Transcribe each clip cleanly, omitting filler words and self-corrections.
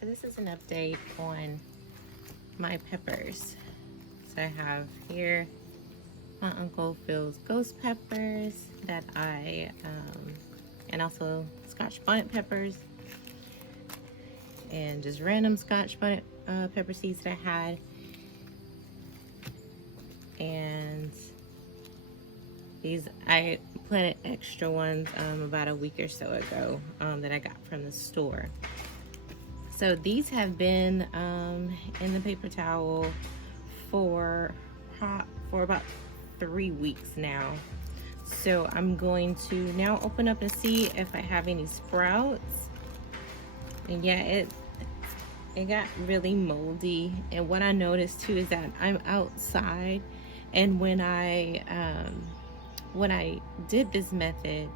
So this is an update on my peppers. So I have here my Uncle Phil's ghost peppers that and also Scotch bonnet peppers, and just random Scotch bonnet pepper seeds that I had. And these, I planted extra ones about a week or so ago that I got from the store. So these have been in the paper towel for about 3 weeks now. So I'm going to now open up and see if I have any sprouts. And yeah, it got really moldy. And what I noticed too is that I'm outside, and when I did this method,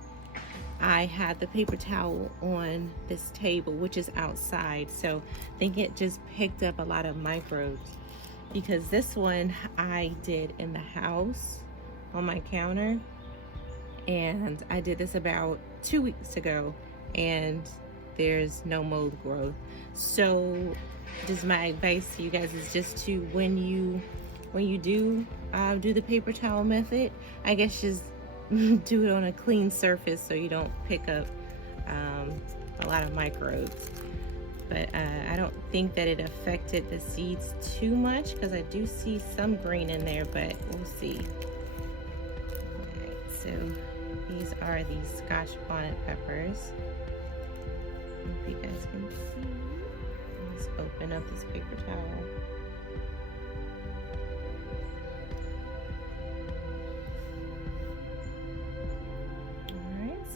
I had the paper towel on this table, which is outside, so I think it just picked up a lot of microbes, because this one I did in the house on my counter, and I did this about 2 weeks ago, and there's no mold growth. So just my advice to you guys is just to, when you do the paper towel method, I guess just do it on a clean surface so you don't pick up a lot of microbes. But I don't think that it affected the seeds too much, because I do see some green in there, but we'll see. Alright, so these are the Scotch bonnet peppers. If you guys can see, let's open up this paper towel.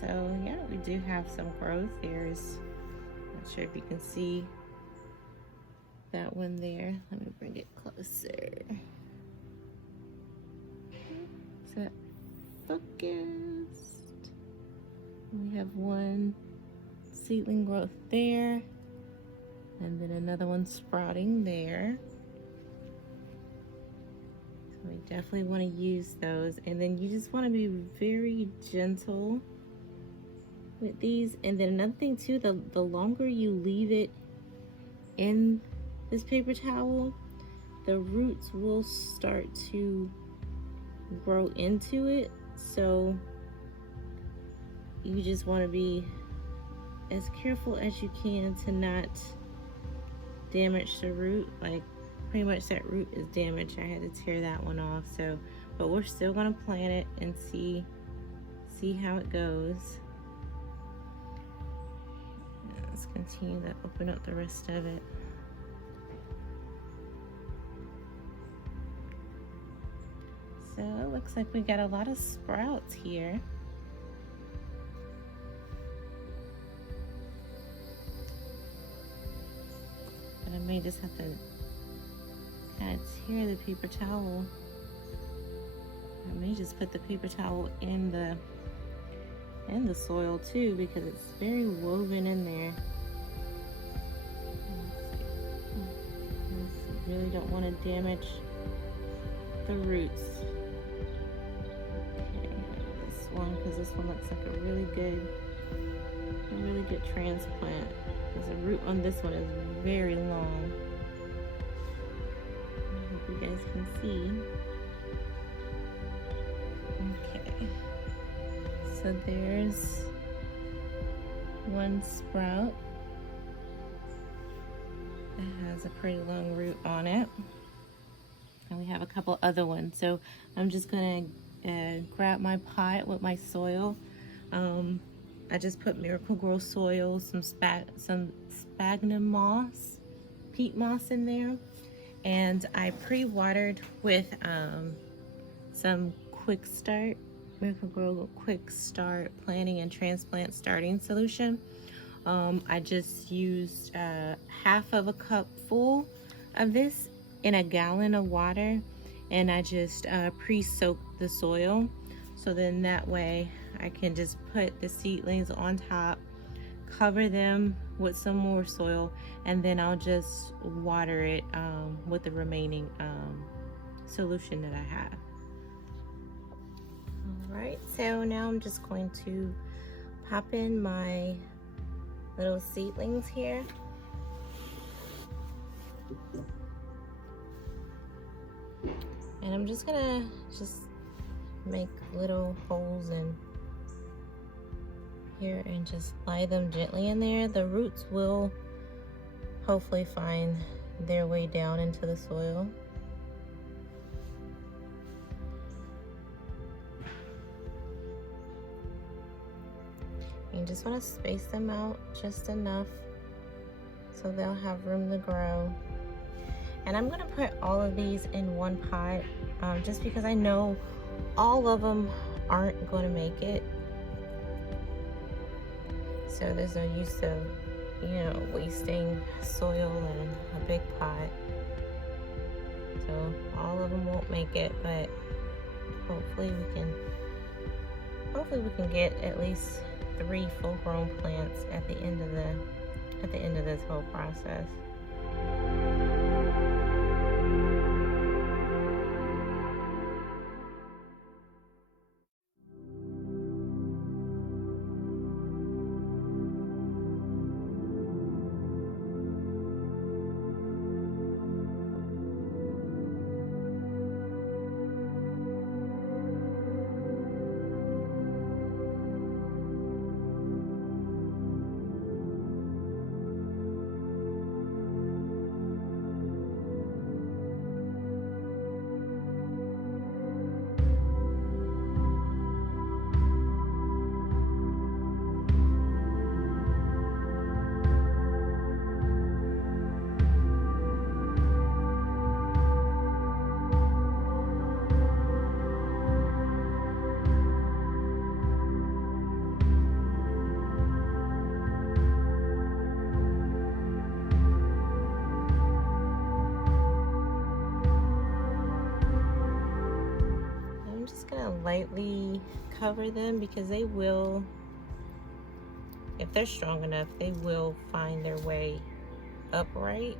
So yeah, we do have some growth. There's, not sure if you can see that one there. Let me bring it closer. Is that focused? We have one seedling growth there, and then another one sprouting there. So we definitely want to use those, and then you just want to be very gentle with these. And then another thing too, the longer you leave it in this paper towel, the roots will start to grow into it. So you just want to be as careful as you can to not damage the root. Like, pretty much that root is damaged. I had to tear that one off. So, but we're still gonna plant it and see how it goes. Let's continue to open up the rest of it. So it looks like we got a lot of sprouts here. But I may just have to kind of tear the paper towel. I may just put the paper towel in the soil too, because it's very woven in there. Really don't want to damage the roots. Okay, this one, because this one looks like a really good transplant, because the root on this one is very long. I hope you guys can see. Okay, so there's one sprout that has a pretty long root on it, and we have a couple other ones. So I'm just gonna grab my pot with my soil. I just put Miracle-Gro soil, some sphagnum moss, peat moss in there, and I pre-watered with some Quick Start, Miracle-Gro Quick Start Planting and Transplant Starting Solution. I just used half of a cup full of this in a gallon of water, and I just pre-soaked the soil, so then that way I can just put the seedlings on top, cover them with some more soil, and then I'll just water it with the remaining solution that I have. Alright, so now I'm just going to pop in my little seedlings here. And I'm just gonna make little holes in here and just lie them gently in there. The roots will hopefully find their way down into the soil. You just want to space them out just enough so they'll have room to grow. And I'm going to put all of these in one pot just because I know all of them aren't going to make it. So there's no use of, you know, wasting soil in a big pot. So all of them won't make it, but hopefully we can get at least 3 full-grown plants at the end of this whole process. Lightly cover them because they will, if they're strong enough, they will find their way upright.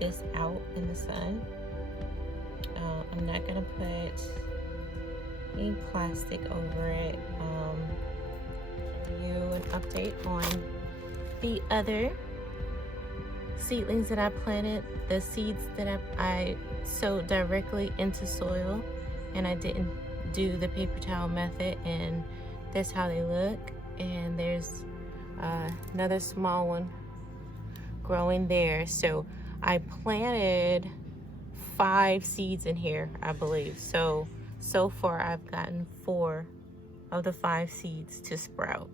This out in the sun. I'm not gonna put any plastic over it. Give you an update on the other seedlings that I planted, the seeds that I sowed directly into soil, and I didn't do the paper towel method, and that's how they look. And there's another small one growing there. So I planted 5 seeds in here, I believe. So far I've gotten 4 of the 5 seeds to sprout.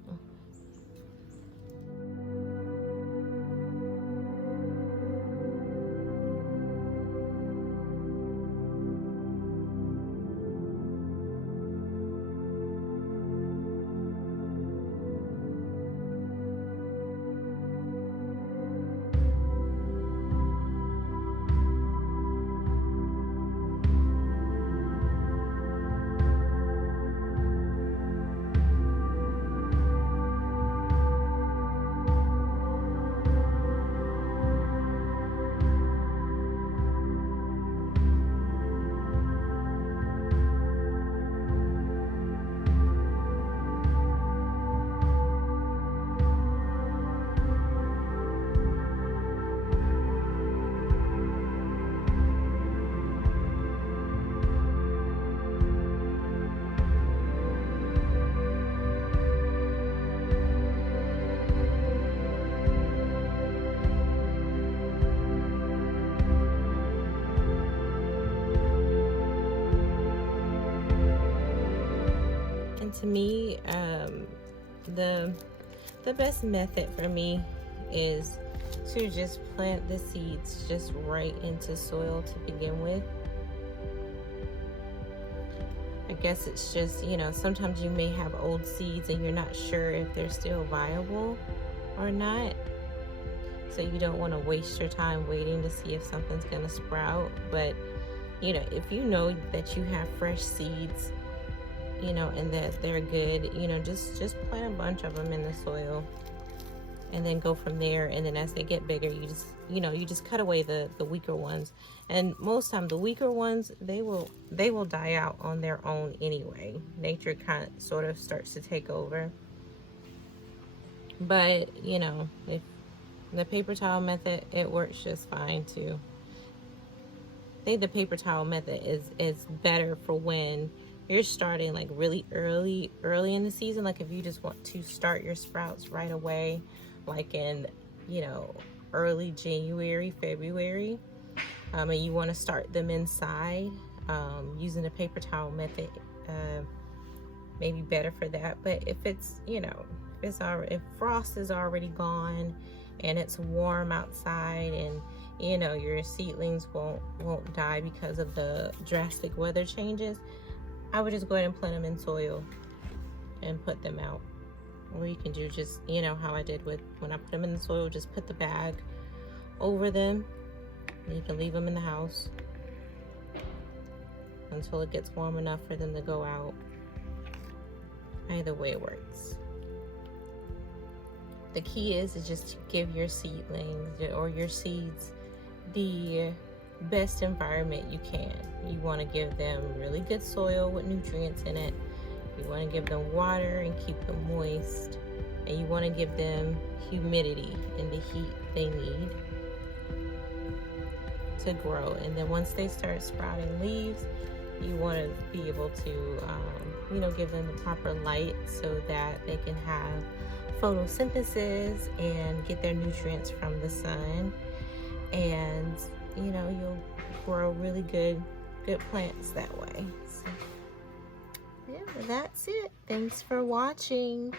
To me, the best method for me is to just plant the seeds just right into soil to begin with. I guess it's just, you know, sometimes you may have old seeds and you're not sure if they're still viable or not. So you don't want to waste your time waiting to see if something's going to sprout. But, you know, if you know that you have fresh seeds you know, and that they're good, you know, just plant a bunch of them in the soil and then go from there. And then as they get bigger, you just, you know, you just cut away the weaker ones. And most time the weaker ones, they will die out on their own anyway. Nature kind of sort of starts to take over. But, you know, if the paper towel method, it works just fine too. I think the paper towel method is better for when you're starting like really early in the season. Like if you just want to start your sprouts right away, like in, you know, early January, February, and you want to start them inside, using the paper towel method, maybe better for that. But if it's, you know, if frost is already gone and it's warm outside, and you know your seedlings won't die because of the drastic weather changes, I would just go ahead and plant them in soil and put them out. Or you can do just, you know, how I did with when I put them in the soil, just put the bag over them, and you can leave them in the house until it gets warm enough for them to go out. Either way it works. The key is just to give your seedlings or your seeds the best environment you can. You want to give them really good soil with nutrients in it. You want to give them water and keep them moist. And you want to give them humidity and the heat they need to grow. And then once they start sprouting leaves, you want to be able to, you know, give them the proper light so that they can have photosynthesis and get their nutrients from the sun. And, you know, you'll grow really good plants that way. So, yeah, that's it. Thanks for watching.